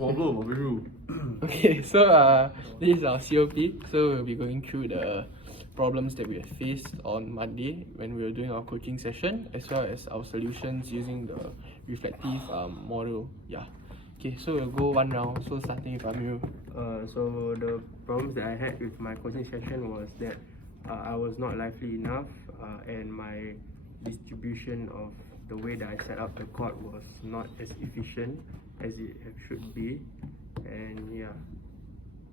Problem over you. Okay, so this is our COP. So we'll be going through the problems that we have faced on Monday when we were doing our coaching session, as well as our solutions using the reflective model. Yeah. Okay, so we'll go one round. So starting with Amir. So the problems that I had with my coaching session was that I was not lively enough, and my distribution of the way that I set up the court was not as efficient as it should be. And yeah,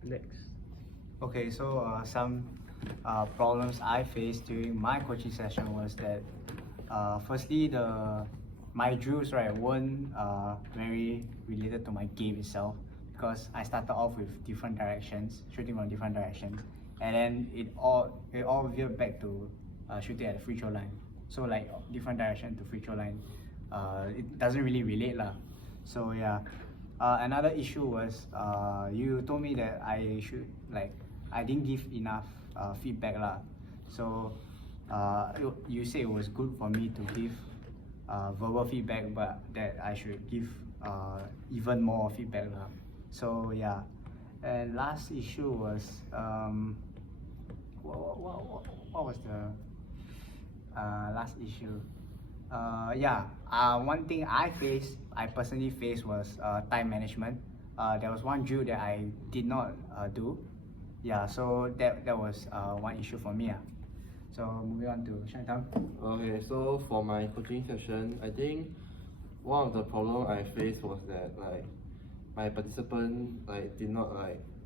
next. Okay, so some problems I faced during my coaching session was that firstly my drills weren't very related to my game itself, because I started off with different directions, shooting from different directions, and then it all veered back to shooting at the free throw line. So like different direction to free throw line, it doesn't really relate lah. So yeah. Another issue was you told me that I didn't give enough feedback lah. So you said it was good for me to give verbal feedback, but that I should give even more feedback lah. So yeah, and last issue was what was the last issue? One thing I personally faced was time management. There was one drill that I did not do. Yeah, so that was one issue for me. So moving on to Shantang. Okay, so for my coaching session, I think one of the problem I faced was that my participant did not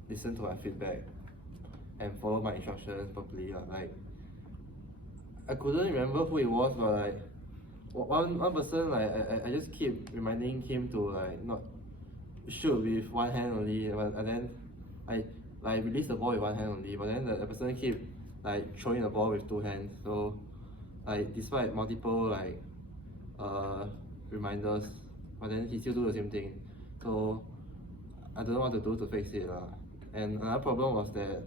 listen to my feedback and follow my instructions properly. I couldn't remember who it was, but one person I just keep reminding him to not shoot with one hand only, and then I release the ball with one hand only, but then the person keep throwing the ball with two hands. So despite multiple reminders, but then he still do the same thing. So I don't know what to do to fix it lah. And another problem was that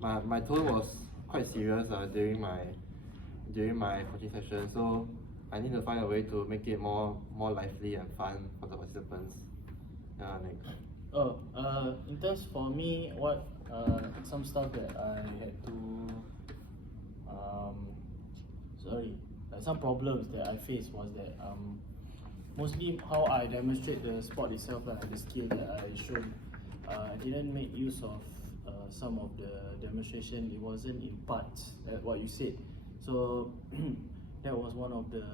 my tone was quite serious during my coaching session, so I need to find a way to make it more lively and fun for the participants. Yeah, next. In terms for me, what some stuff that I had to some problems that I faced was that mostly how I demonstrate the sport itself, the skill that I showed. I didn't make use of some of the demonstration. It wasn't in parts, what you said. So that was one of the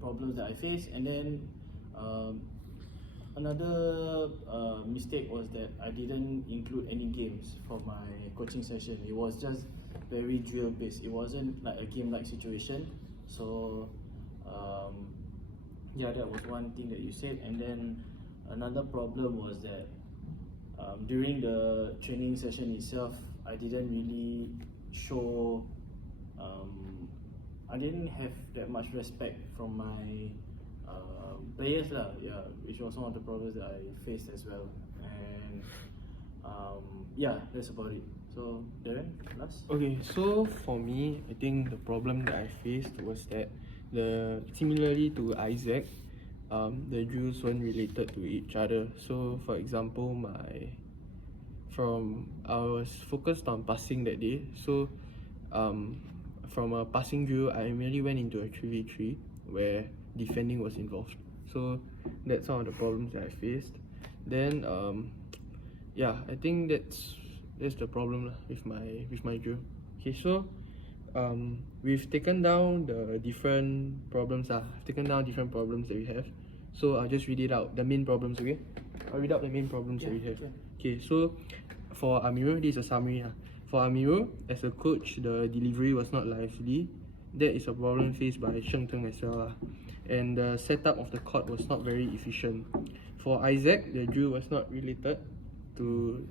problems that I faced. And then another mistake was that I didn't include any games for my coaching session. It was just very drill based. It wasn't like a game-like situation. So yeah, that was one thing that you said. And then another problem was that during the training session itself, I didn't really show, I didn't have that much respect from my players lah. Yeah, which was one of the problems that I faced as well. And yeah, that's about it. So Darren, last. Okay, so for me, I think the problem that I faced was that similarly to Isaac, the drills weren't related to each other. So for example, I was focused on passing that day. So from a passing drill, I immediately went into a 3v3 where defending was involved. So that's one of the problems that I faced. Then yeah, I think that's the problem with my drill. Okay, so we've taken down the different problems. I've taken down different problems that we have. So I'll just read it out, the main problems, okay? I'll read out the main problems that we have. Okay, so for Amirul, this is a summary. For Amirul, as a coach, the delivery was not lively. That is a problem faced by Sheng Teng as well. And the setup of the court was not very efficient. For Isaac, the drill was not related to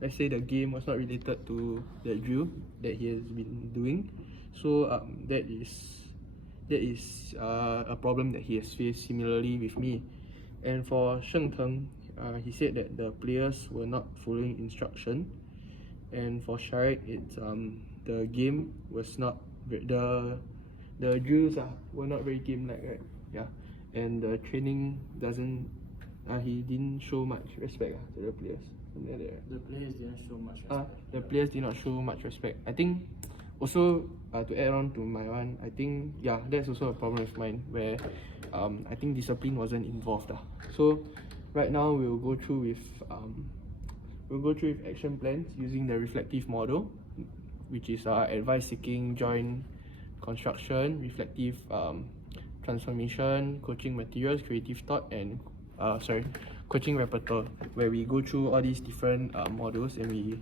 let's say the game was not related to the drill that he has been doing. So that is a problem that he has faced similarly with me. And for Sheng Teng, he said that the players were not following instruction. And for Sharik, it's the game was not the the drills were not very game-like, right? Yeah, and the training doesn't. He didn't show much respect to the players. Something like that, right? The players didn't show much respect. The players did not show much respect. I think also to add on to my one, I think that's also a problem of mine where I think discipline wasn't involved. So right now we'll go through with action plans using the reflective model, which is advice seeking, joint construction, reflective transformation, coaching materials, creative thought, and coaching repertoire, where we go through all these different models and we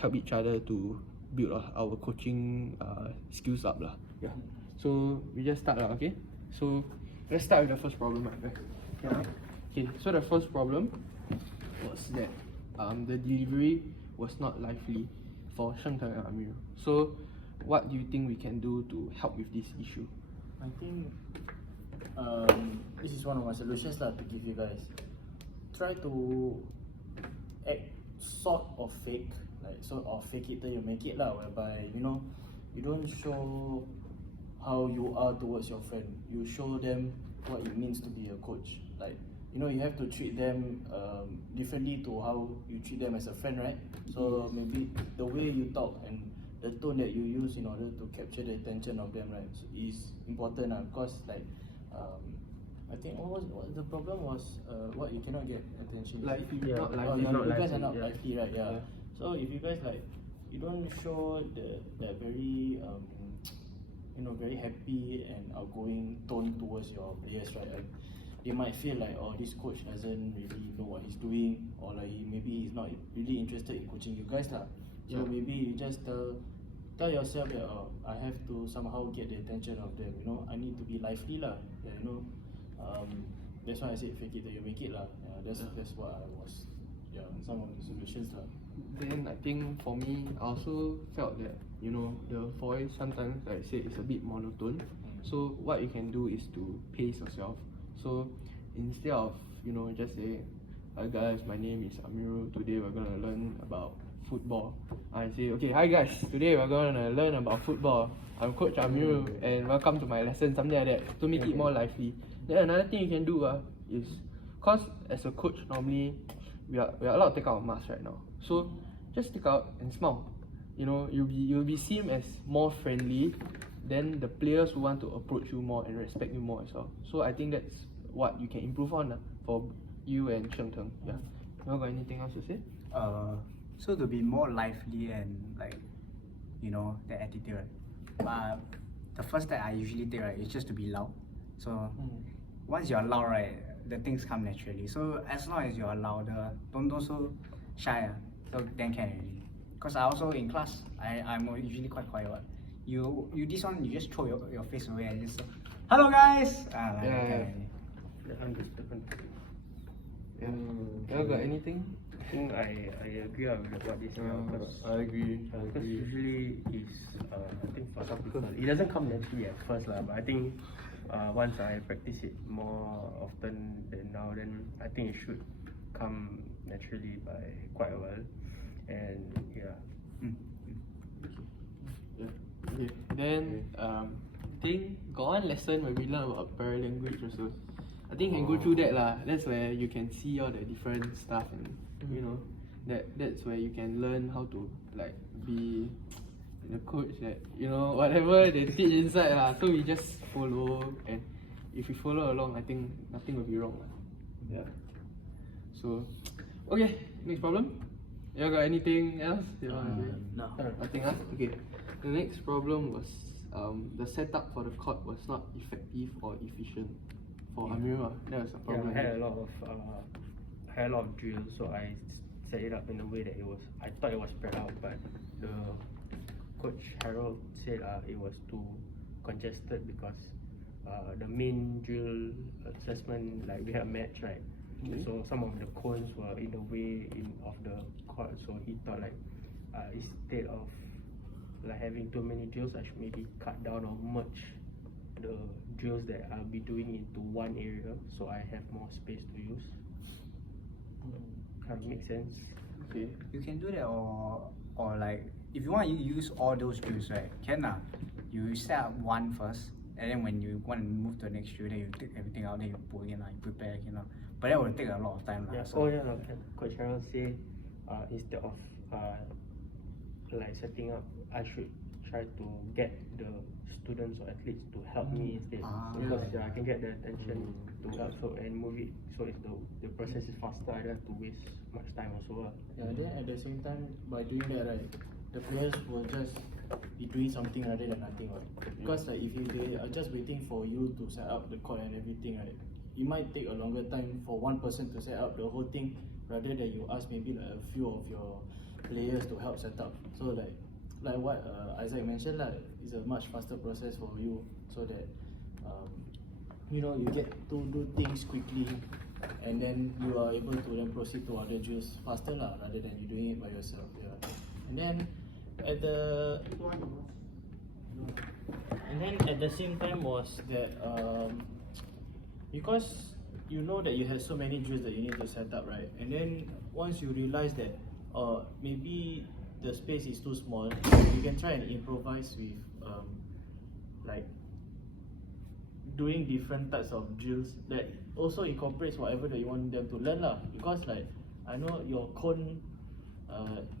help each other to build our coaching skills up lah. Yeah. So we just start okay. So let's start with the first problem. Okay. So the first problem was that the delivery was not lively for Sheng Teng and Amir. So what do you think we can do to help with this issue? I think this is one of my solutions to give you guys. Try to act sort of fake it till you make it whereby you don't show how you are towards your friend. You show them what it means to be a coach. You have to treat them differently to how you treat them as a friend, right? So maybe the way you talk and the tone that you use in order to capture the attention of them, right, is important because I think what the problem was what you cannot get attention. Lively, Yeah. not Oh, lively. not You guys lively, are not yeah. lively, right? Yeah. So if you guys you don't show that very very happy and outgoing tone towards your players, right? They might feel like, oh, this coach doesn't really know what he's doing, or maybe he's not really interested in coaching you guys So Yeah. maybe you just tell yourself that, oh, I have to somehow get the attention of them. I need to be lively that's why I said fake it till you make it That's what I was. Some of the solutions Then I think for me, I also felt that the voice sometimes, like I said, is a bit monotone. So what you can do is to pace yourself. So instead of just say, "Hi guys, my name is Amirul. Today we're gonna learn about football." I say, "Okay, hi guys. Today we're gonna learn about football. I'm Coach Amirul, and welcome to my lesson." Something like that to make it more lively. Then another thing you can do is, cause as a coach normally we are allowed to take out our mask right now. So just take out and smile. You'll be seen as more friendly. Then the players will want to approach you more and respect you more as well. So I think that's what you can improve on for you and Sheng Teng. Yeah. You got anything else to say? So to be more lively and the attitude, right? But the first step I usually take, right, is just to be loud. So once you're loud, right, the things come naturally. So as long as you're louder, don't so shy. So then can already. Cause I also in class, I'm usually quite quiet. You this one you just throw your face away and just say, "Hello guys." Yeah. Understood. Yeah. You got anything? I think I agree with what they say because I agree. because usually I think for some people it doesn't come naturally at first but I think once I practice it more often than now, then I think it should come naturally by quite a while. And Okay. Then I think got one lesson where we learn about paralanguage also. I think can go through that That's where you can see all the different stuff and that's where you can learn how to be the coach that whatever they teach inside So we just follow, and if we follow along, I think nothing will be wrong Yeah. So okay, next problem. You got anything else you want to say? No. Nothing else? Okay. The next problem was the setup for the court was not effective or efficient for Amir. That was a problem. I had a lot of drills, so I set it up in a way that I thought it was spread out, but the coach Harold said it was too congested because the main drill assessment, we had a match, right? Okay. So some of the cones were in the way of the court, so he thought instead of having too many drills, I should maybe cut down or merge the drills that I'll be doing into one area, so I have more space to use. Kind of makes sense. Okay. You can do that, or if you want to use all those drills, right? you set up one first, and then when you want to move to the next drill, then you take everything out, then you pull again, you prepare again. But that will take a lot of time. Yeah. So, Oh yeah, Coach Harold say instead of like setting up, I should try to get the students or athletes to help me instead, because I can get their attention to help and move it, so it's the process is faster. I don't have to waste much time also. Yeah, then at the same time, by doing that, right, the players will just be doing something rather than nothing, right? Because like if they are just waiting for you to set up the court and everything, right, it might take a longer time for one person to set up the whole thing rather than you ask maybe like a few of your players to help set up. So like what Isaac mentioned, like it's a much faster process for you, so that you know, you get to do things quickly, and then you are able to then proceed to other drills faster lah, rather than you doing it by yourself. Yeah. And then at the same time was that because you know that you have so many drills that you need to set up, right? And then once you realize that maybe the space is too small, you can try and improvise with like doing different types of drills that also incorporates whatever that you want them to learn lah. Because like I know your cone,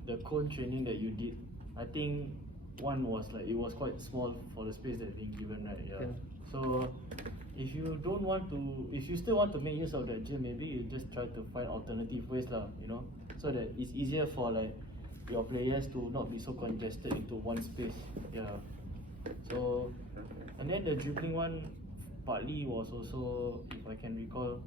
the cone training that you did, I think one was like it was quite small for the space that's being given, right? Yeah. So if you don't want to, if you still want to make use of that gym, maybe you just try to find alternative ways lah, you know, so that it's easier for like your players to not be so congested into one space. Yeah. So and then the dribbling one partly was also, if I can recall,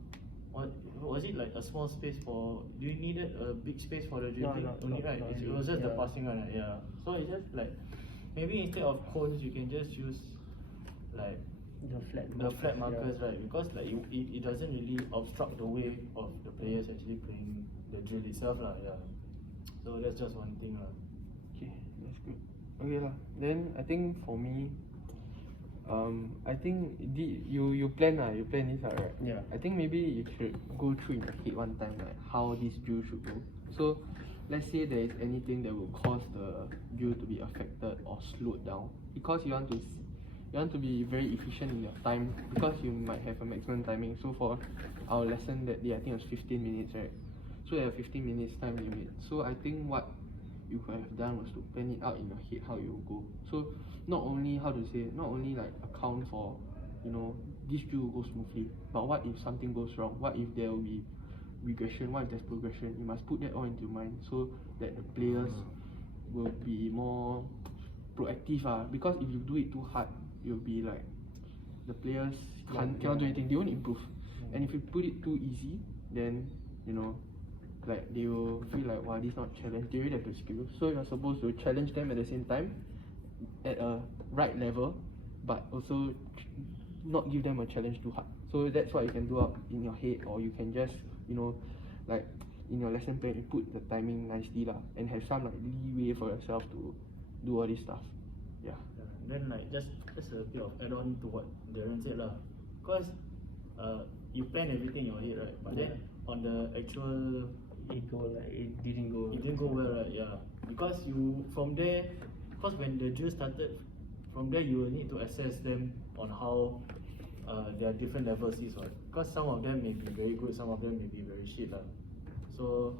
was it like a small space for, do you needed a big space for the dribbling? No, only, right? It was just the passing one, right? Yeah. So it's just like, maybe instead of cones, you can just use like the flat markers, right? Because like it doesn't really obstruct the way of the players actually playing the drill itself lah. Yeah. So that's just one thing lah. Okay, that's good. Okay lah. Then I think for me, I think you plan this out, right? Yeah. I think maybe you should go through in your head one time like how this drill should go. So let's say there is anything that will cause the drill to be affected or slowed down, because you want to be very efficient in your time, because you might have a maximum timing. So for our lesson that day, I think it was 15 minutes, right? So you have 15 minutes time limit. So I think what you could have done was to plan it out in your head how you will go. So not only like account for, you know, this drill will go smoothly, but what if something goes wrong? What if there will be regression? What if there's progression? You must put that all into your mind so that the players will be more proactive. Because if you do it too hard, you'll be like the players cannot do anything, they won't improve. And if you put it too easy, then you know, like they will feel like, wow, this is not challenge. They really have the skill. So you're supposed to challenge them at the same time at a right level, but also not give them a challenge too hard. So that's what you can do up in your head, or you can just, you know, like in your lesson plan, you put the timing nicely lah, and have some like leeway for yourself to do all this stuff. Yeah. Then like just a bit of add on to what Darren said lah, because you plan everything in your head, right? But then on the actual it didn't go well, right? Yeah, because you from there, because when the drill started, from there you will need to assess them on how their different levels is, right? Because some of them may be very good, some of them may be very shit lah. So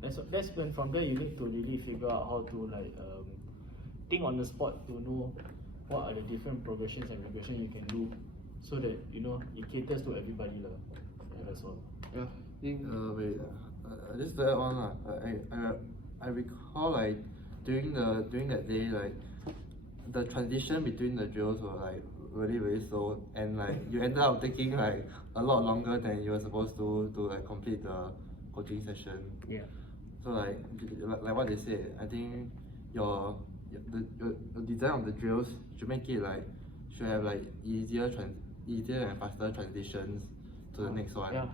that's when from there you need to really figure out how to like think on the spot to know what are the different progressions and regressions you can do, so that you know it caters to everybody lah. Yeah, that's all. Yeah. Wait, just to add on I recall like during that day, like the transition between the drills were like really slow, and like you ended up taking like a lot longer than you were supposed to like complete the coaching session. Yeah. So like what they said, I think your design of the drills should make it like should have like easier and faster transitions to the next one. Yeah.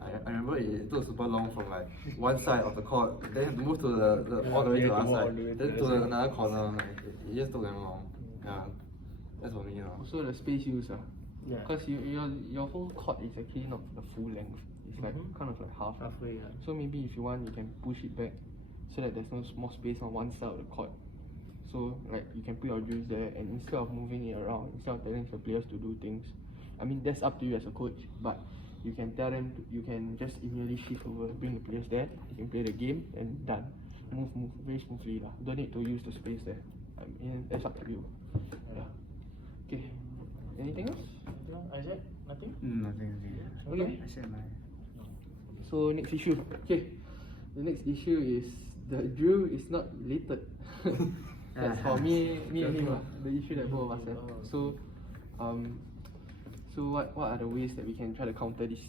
I remember it took super long from like one side of the court, then you have to move to the all the way to the other side, then to another corner. Like, it just took them long. Yeah, that's for me. Also the space use, Yeah. because your whole court is actually not the full length. It's like kind of like Halfway. Yeah. So maybe if you want, you can push it back so that there's no more space on one side of the court. So like you can put your drills there, and instead of moving it around, instead of telling the players to do things, I mean that's up to you as a coach, but you can tell them you can just immediately shift over, bring the players there, you can play the game and done. Move very smoothly lah. Don't need to use the space there. I mean that's up to you. Yeah. Okay. Anything else? Anything else? Isaac? Nothing? Nothing. Okay. I said my. So next issue. Okay. The next issue is the drill is not related. That's for me and him lah. The issue that both of us have. So what are the ways that we can try to counter this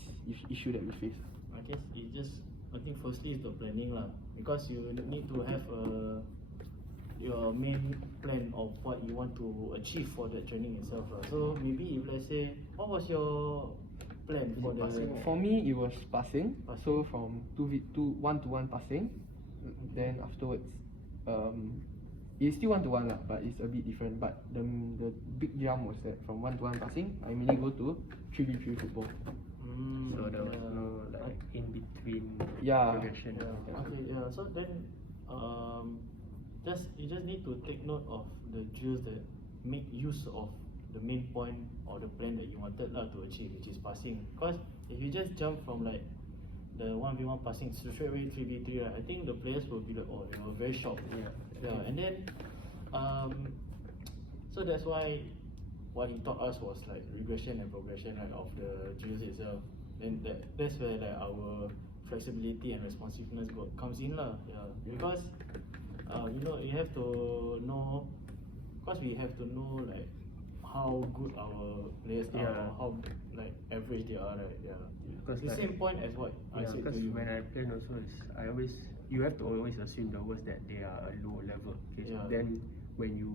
issue that we face? I guess it's just, I think firstly is the planning lah, because you need to have your main plan of what you want to achieve for that training itself lah. So maybe if let's say, what was your plan for the For me, it was passing. So from 1-to-1 passing, then afterwards, it's still 1-to-1 lah, but it's a bit different. But the big jump was that from 1-to-1 passing, I immediately go to 3v3 football. So there was no like in between Yeah. progression. Okay, yeah. So then, you just need to take note of the drills that make use of the main point or the plan that you wanted lah to achieve, which is passing. Because if you just jump from like the 1v1 passing straight away 3v3, right, I think the players will be like, oh, they were very shocked. Yeah. And then, so that's why what he taught us was like regression and progression, right, of the drills itself. And that's where like our flexibility and responsiveness comes in lah. Yeah, because you have to know, because we have to know like how good our players are, or how like average they are, right? Yeah. Because The like, same point as what I said because to you. when I plan also, you have to always assume the worst that they are a low level. Okay, so Yeah. then when you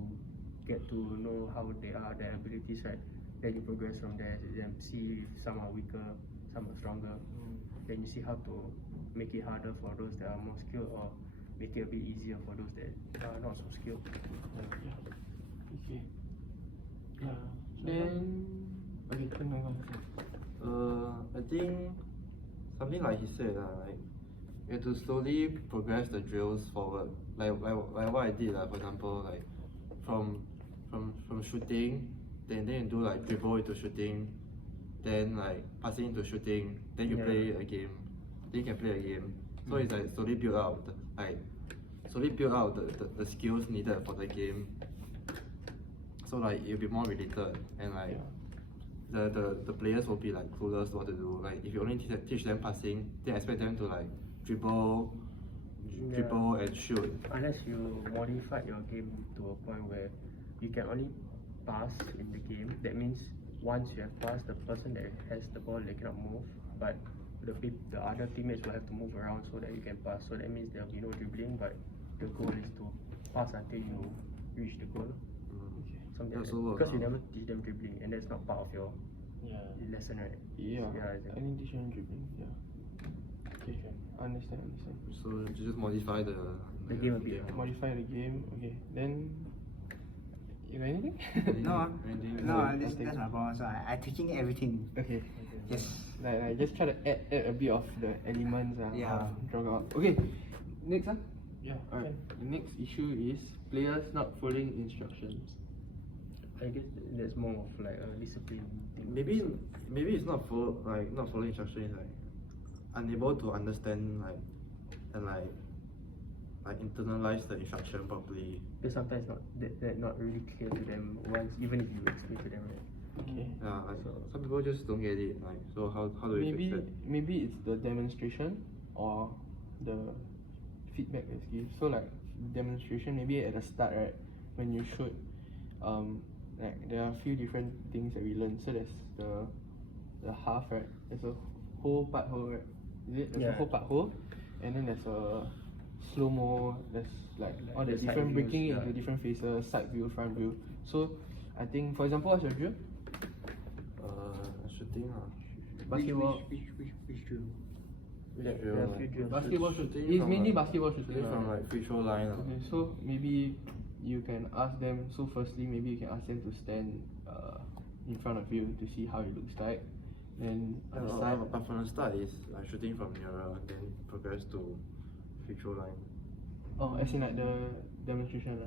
get to know how they are, their abilities, right, then you progress from there. Then see if some are weaker, some are stronger. Then you see how to make it harder for those that are more skilled, or make it a bit easier for those that are not so skilled. Okay. Then okay, I think something like he said, like you have to slowly progress the drills forward. Like what I did, for example, like from shooting, then you do like dribble into shooting, then like passing into shooting, then you play a game, then you can play a game. So it's like slowly build out the skills needed for the game. So like it'll be more related, and like the players will be like clueless what to do. Like if you only teach them passing, then expect them to like dribble and shoot. Unless you modify your game to a point where you can only pass in the game, that means once you have passed, the person that has the ball, they cannot move, but the other teammates will have to move around so that you can pass. So that means there will be no dribbling, but the goal is to pass until you reach the goal. Something like that. Because you never teach them dribbling, and that's not part of your lesson, right? Yeah. Exactly. I didn't teach them dribbling. Yeah. Okay. Understand. So you just modify the game a bit. Modify the game. Okay. Then you got anything? That's my problem. So I teaching everything. Okay. Yes. Like just try to add a bit of the elements. Yeah. Draw out. Okay. Next Yeah. Alright. The next issue is players not following instructions. I guess that's more of like a discipline thing. maybe it's not following instructions, like unable to understand and internalize the instruction properly. Because sometimes they're not really clear to them once, even if you explain to them, right? Okay. Yeah, like some people just don't get it. Like, so how do we fix it? Maybe it's the demonstration or the feedback that's given. So like demonstration, maybe at the start, right, when you shoot, like there are a few different things that we learn. So there's the half, right? There's a whole part hole, right? Is it? There's a whole part hole, and then there's a slow mo. There's like all the the side different views, breaking it into different faces, side view, front view. So I think, for example, what's your drill? Shooting. Basketball. Which drill? Which There are a few drills. Basketball shooting It's from, mainly like, basketball shooting. Shooting from like free throw line. Okay, so maybe you can ask them. So firstly, maybe you can ask them to stand in front of you to see how it looks like. Then on the side. But from the start is like shooting from nearer, then progress to free throw line. Oh, as in like the demonstration.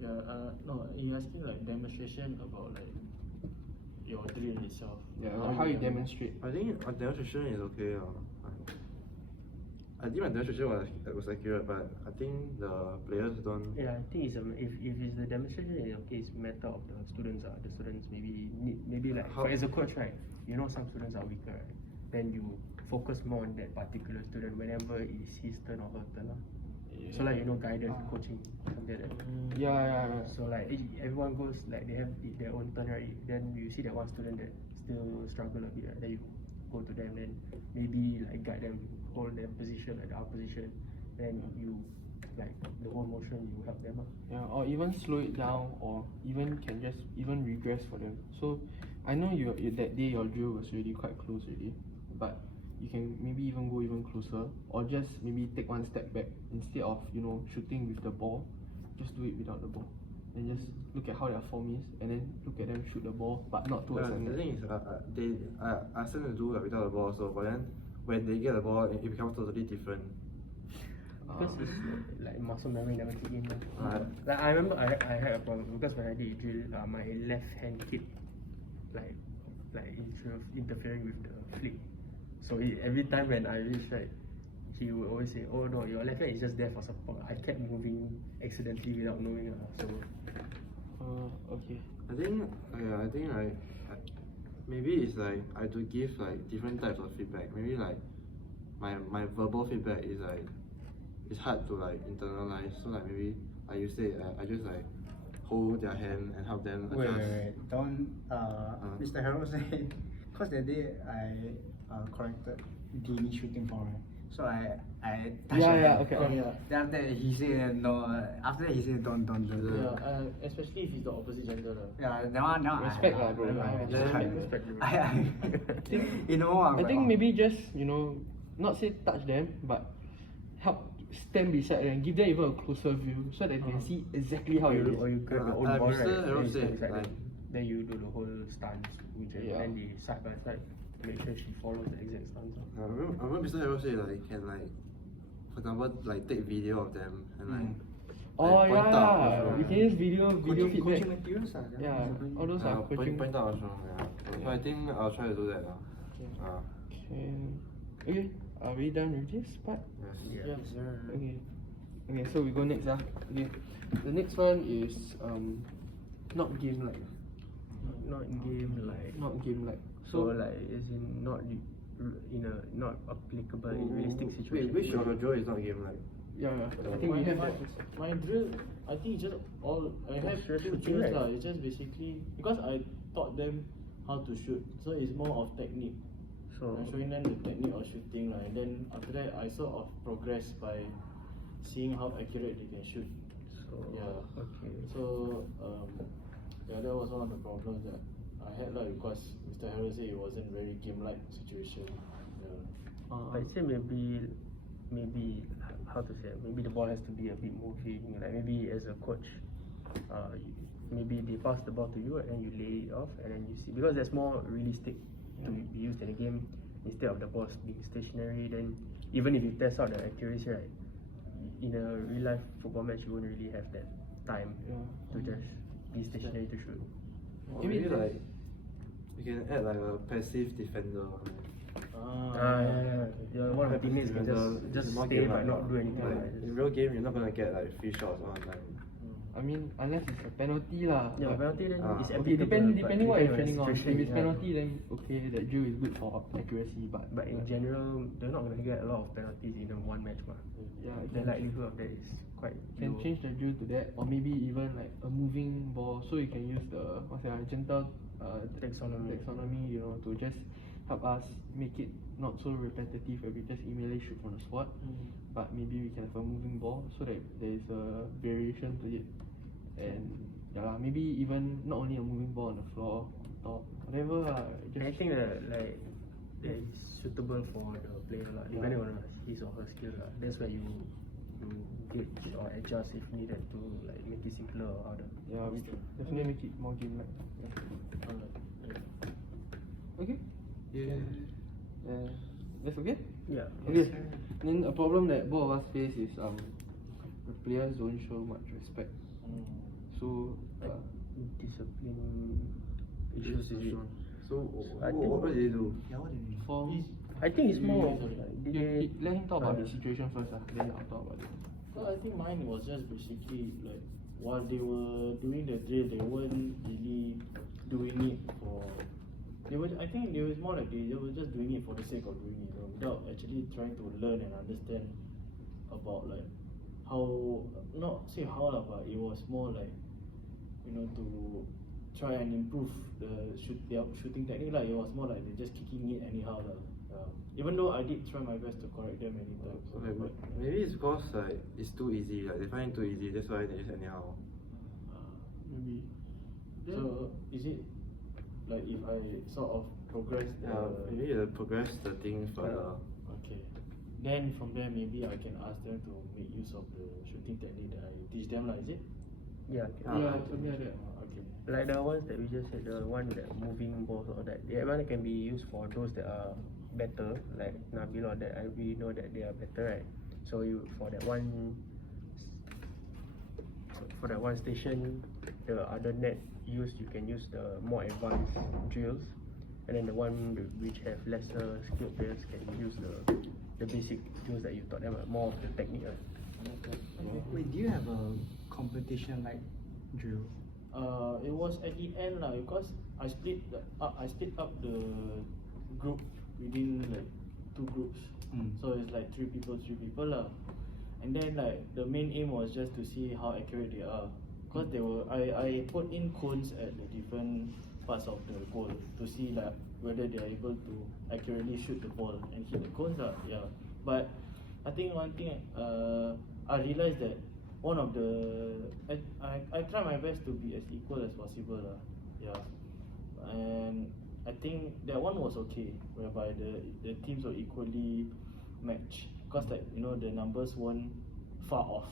No, you asking like demonstration about like your drill itself. Yeah, like how you demonstrate. I think a demonstration is okay. I think my demonstration was accurate, but I think the players don't. Yeah, I think it's if it's the demonstration, it's okay. It's a matter of the students. The students maybe like How- as a coach, right? You know some students are weaker, right? Then you focus more on that particular student whenever it's his turn or her turn. So like guidance, coaching, something like that. Yeah. So like everyone goes like they have their own turn, right? Then you see that one student that still struggle a bit, right? Then you go to them, then maybe like guide them, hold their position at our position. Then you like the whole motion you help them. Yeah, or even slow it down, or even can just even regress for them. So I know that day your drill was really quite close already, but you can maybe even go even closer, or just maybe take one step back instead of shooting with the ball. Just do it without the ball, and just look at how their form is, and then look at them shoot the ball, but not towards the The net. thing is, I asked them to do like without the ball also, but then when they get the ball, it becomes totally different. Because it's like muscle memory never kick in. Right. Like I remember I had a problem because when I did drill, my left hand kicked like instead of interfering with the flick. So every time when I reach right, he would always say, "Oh no, your left hand is just there for support." I kept moving accidentally without knowing. So Okay. I think maybe it's like I have to give like different types of feedback. Maybe like my verbal feedback is like it's hard to like internalize. So like maybe like you say, I just like hold their hand and help them adjust. Wait. Don't, Mr. Harold said, because that day I corrected Dini shooting form, right? So I touched Yeah, her yeah, hand. okay. Oh, yeah. Then after that he said no. After that he said don't do Yeah, that. especially if it's the opposite gender. Yeah, that one. Respect lah, bro. respect. I think maybe just not say touch them, but help stand beside them, give them even a closer view so that they can see exactly how it is. Or you grab your own Like ball, Mr. right? Then Harold you stand said, beside like- them. Then you do the whole stance, Yeah. and they side by side, make sure she follows the exact stance. I remember Mr. Harold said like you can like, for example, like take video of them and like. Oh like, point out yeah, also. we can use video coaching feedback. materials. Yeah, all those are coaching. Point out also. Yeah. So I think I'll try to do that. Okay, are we done with this part? Yes. Yeah. Okay, so we go next. Okay, the next one is not game like. Not game like. Not game like. So like as in not in a not applicable in realistic situation. Which of the drill is not game like? Yeah, I think we have that. My drill, I think it's just all I have just two shooting, drills right? lah. It's just basically because I taught them how to shoot, so it's more of technique. So I'm showing them the technique of shooting lah, and then after that I sort of progress by seeing how accurate they can shoot. Yeah. okay. So yeah, that was one of the problems that I had lah, because Mr. Harold said it wasn't very game-like situation. Yeah. I'd say maybe how to say, maybe the ball has to be a bit moving. Like maybe as a coach, maybe they pass the ball to you and then you lay it off and then you see, because that's more realistic to be used in a game instead of the ball being stationary. Then even if you test out the accuracy, right, in a real life football match you won't really have that time to just be stationary to shoot. Maybe like you can add like a passive defender. Yeah, one of the teammates can just It's more stay game but like not do anything. Like, Like, in real game, you're not gonna get like free shots on like. I mean, unless it's a penalty lah. yeah, but- penalty then it's Okay, applicable, depending what you're depending training on. If situation, it's yeah. penalty, then okay, that drill is good for accuracy. But in general, they're not going to get a lot of penalties in a one match. yeah, The likelihood of that is quite can low. change the drill to that, or maybe even like a moving ball, so you can use the gentle Taxonomy. to just help us make it not so repetitive where we just immediately shoot from the spot, but maybe we can have a moving ball so that there is a variation to it, and maybe even not only a moving ball on the floor, on top, whatever. Anything that is suitable for the player, depending on his or her skill. That's where you gauge or adjust if needed to like make it simpler or harder. Yeah, we definitely make it more game like. Okay. That's okay. Yeah. Okay. Then a problem that both of us face is the players don't show much respect. So Discipline issues is it? So I think- what did you do? Yeah, what do you mean? for I think it's more of Sorry. like, let him talk about the situation first, then I'll talk about it. So I think mine was just basically like while they were doing the drill, they weren't really doing it for. I think it was more like they were just doing it for the sake of doing it, without actually trying to learn and understand about like how, not say how lah, but it was more like, to try and improve their shooting technique lah. It was more like they're just kicking it anyhow lah. Even though I did try my best to correct them many times. Okay, but maybe it's because like it's too easy, like they find it too easy, that's why they just anyhow. Maybe. So is it like if I sort of progress Maybe you progress the thing further. okay, then from there maybe I can ask them to make use of the shooting technique that I teach them lah, is it? yeah, Yeah, something like that. Okay. like the ones that we just said, the one that moving balls or that, that one can be used for those that are better, like Nabil or that. We know that they are better, right? So you for that one station, the other net used, you can use the more advanced drills, and then the one which have lesser skilled players can use the basic drills that you taught them, more of the technique. Wait, do you have a competition like drill? It was at the end lah, because I split up the group within like 2 groups. So it's like 3 people lah. And then like the main aim was just to see how accurate they are. Cause I put in cones at the different parts of the goal to see like whether they are able to accurately shoot the ball and hit the cones lah. Yeah. But I think one thing I realized that one of the I try my best to be as equal as possible lah. Yeah. And I think that one was okay, whereby the teams were equally matched. Cause like the numbers weren't far off.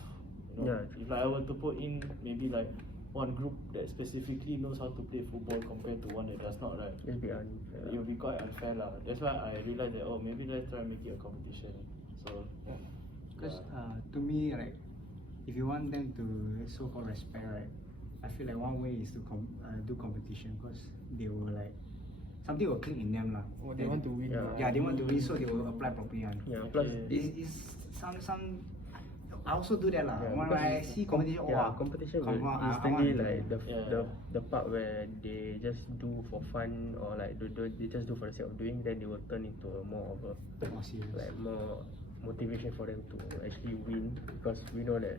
Yeah. If like I were to put in maybe like one group that specifically knows how to play football compared to one that does not, right? It'll be unfair. It will be quite unfair lah. That's why I realized that maybe let's try and make it a competition. So Because to me, like, if you want them to so-called respect, right, I feel like one way is to do competition, because they will like something will click in them lah. Oh, they want to win. Yeah. Yeah, they want to win, so they will apply properly. Yeah, plus It's some. I also do that lah. Yeah, When because I see competition, competition will confirm, I instantly want to like Yeah. the part where they just do for fun, or like they just do for the sake of doing, then they will turn into a more of a more serious. like more motivation for them to actually win, because we know that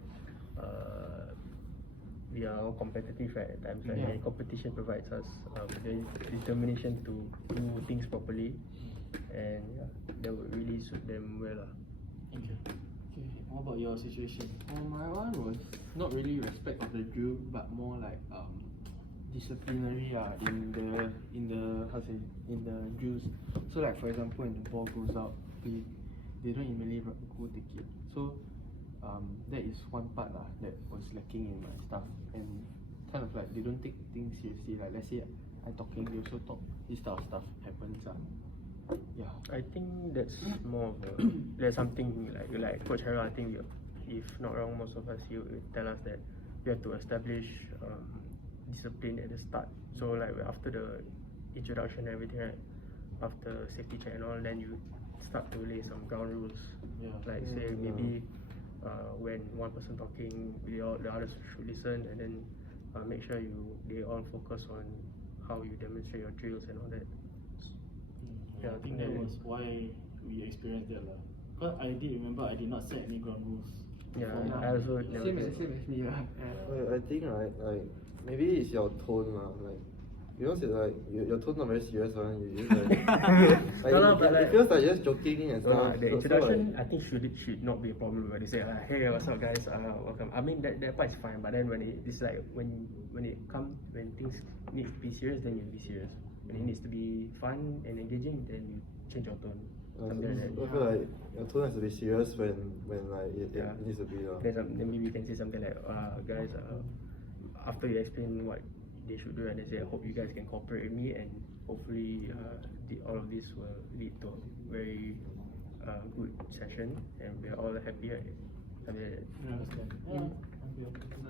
we are all competitive right, at times, right? Yeah. And competition provides us the determination to do things properly, and yeah, that would really suit them well lah. okay. How about your situation? My one was not really respect of the drill, but more like disciplinary in the how to say, in the drills. So like for example, when the ball goes out, they don't immediately go take it. So that is one part that was lacking in my stuff, and kind of like they don't take things seriously. Like let's say I talking, they also talk. This type of stuff happens. Yeah. I think that's more of there's something like Coach Harold. I think if not wrong, most of us you tell us that you have to establish discipline at the start. So like after the introduction and everything, right, after safety check and all, then you start to lay some ground rules. Yeah. Like say maybe when one person talking, the others should listen, and then make sure they all focus on how you demonstrate your drills and all that. Yeah, I think that was why we experienced that lah. Because I did remember I did not set any ground rules. Yeah, before. I also never Same did. as me. I think right, like maybe it's your tone lah, like because it's like your tone not very serious one. You just like, No, but it like- feels like you're just joking and stuff. The So introduction, like, I think should not be a problem when they say, "Hey, what's up, guys? Welcome." I mean that part is fine, but then it's like when things need to be serious, then you be serious. When it needs to be fun and engaging, then you change your tone. Something like that. I feel like your tone has to be serious when like it Yeah. needs to be. Then maybe we can say something like, "Guys, after you explain what they should do, and they say, I hope you guys can cooperate with me, and hopefully all of this will lead to a very good session, and we're all happy." Right? Something like that. Yeah.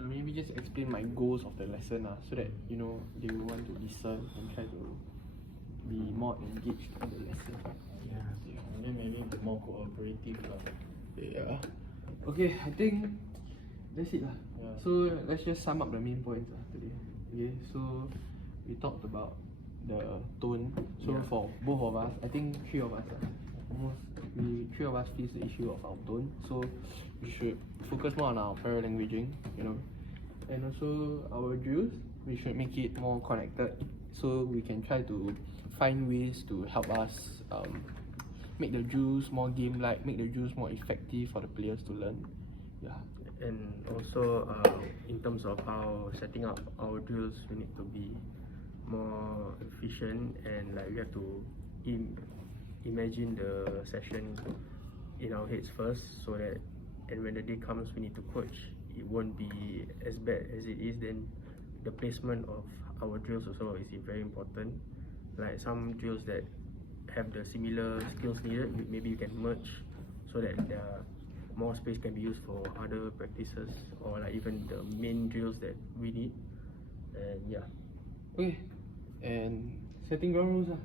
Maybe just explain my goals of the lesson so that you know they will want to listen and try to be more engaged in the lesson. And then maybe be more cooperative lah. Yeah. Okay, I think that's it lah. Yeah. So let's just sum up the main points today. Okay, so we talked about the tone. So for both of us, I think three of us three of us face the issue of our tone. So we should focus more on our paralanguaging, you know, and also our drills. We should make it more connected, so we can try to find ways to help us make the drills more game-like, make the drills more effective for the players to learn. Yeah. And also in terms of how setting up our drills, we need to be more efficient, and like we have to imagine the session in our heads first, so that and when the day comes we need to coach, it won't be as bad as it is. Then the placement of our drills also is very important. Like some drills that have the similar skills needed, maybe you can merge so that more space can be used for other practices, or like even the main drills that we need. And yeah. Okay. And setting ground rules.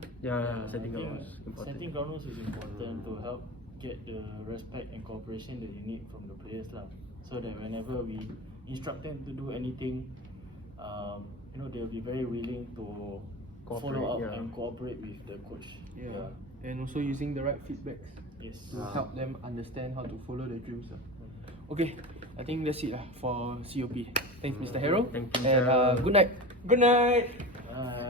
Setting I up think is important. setting ground rules is important to help get the respect and cooperation that you need from the players lah. So that whenever we instruct them to do anything, you know, they'll be very willing to follow up and cooperate with the coach. Yeah. And also using the right feedbacks Yes. to help them understand how to follow the drills. Okay, I think that's it for COP. Thanks, Mr. Hero. Thank you, And sir. good night. Good night. Bye.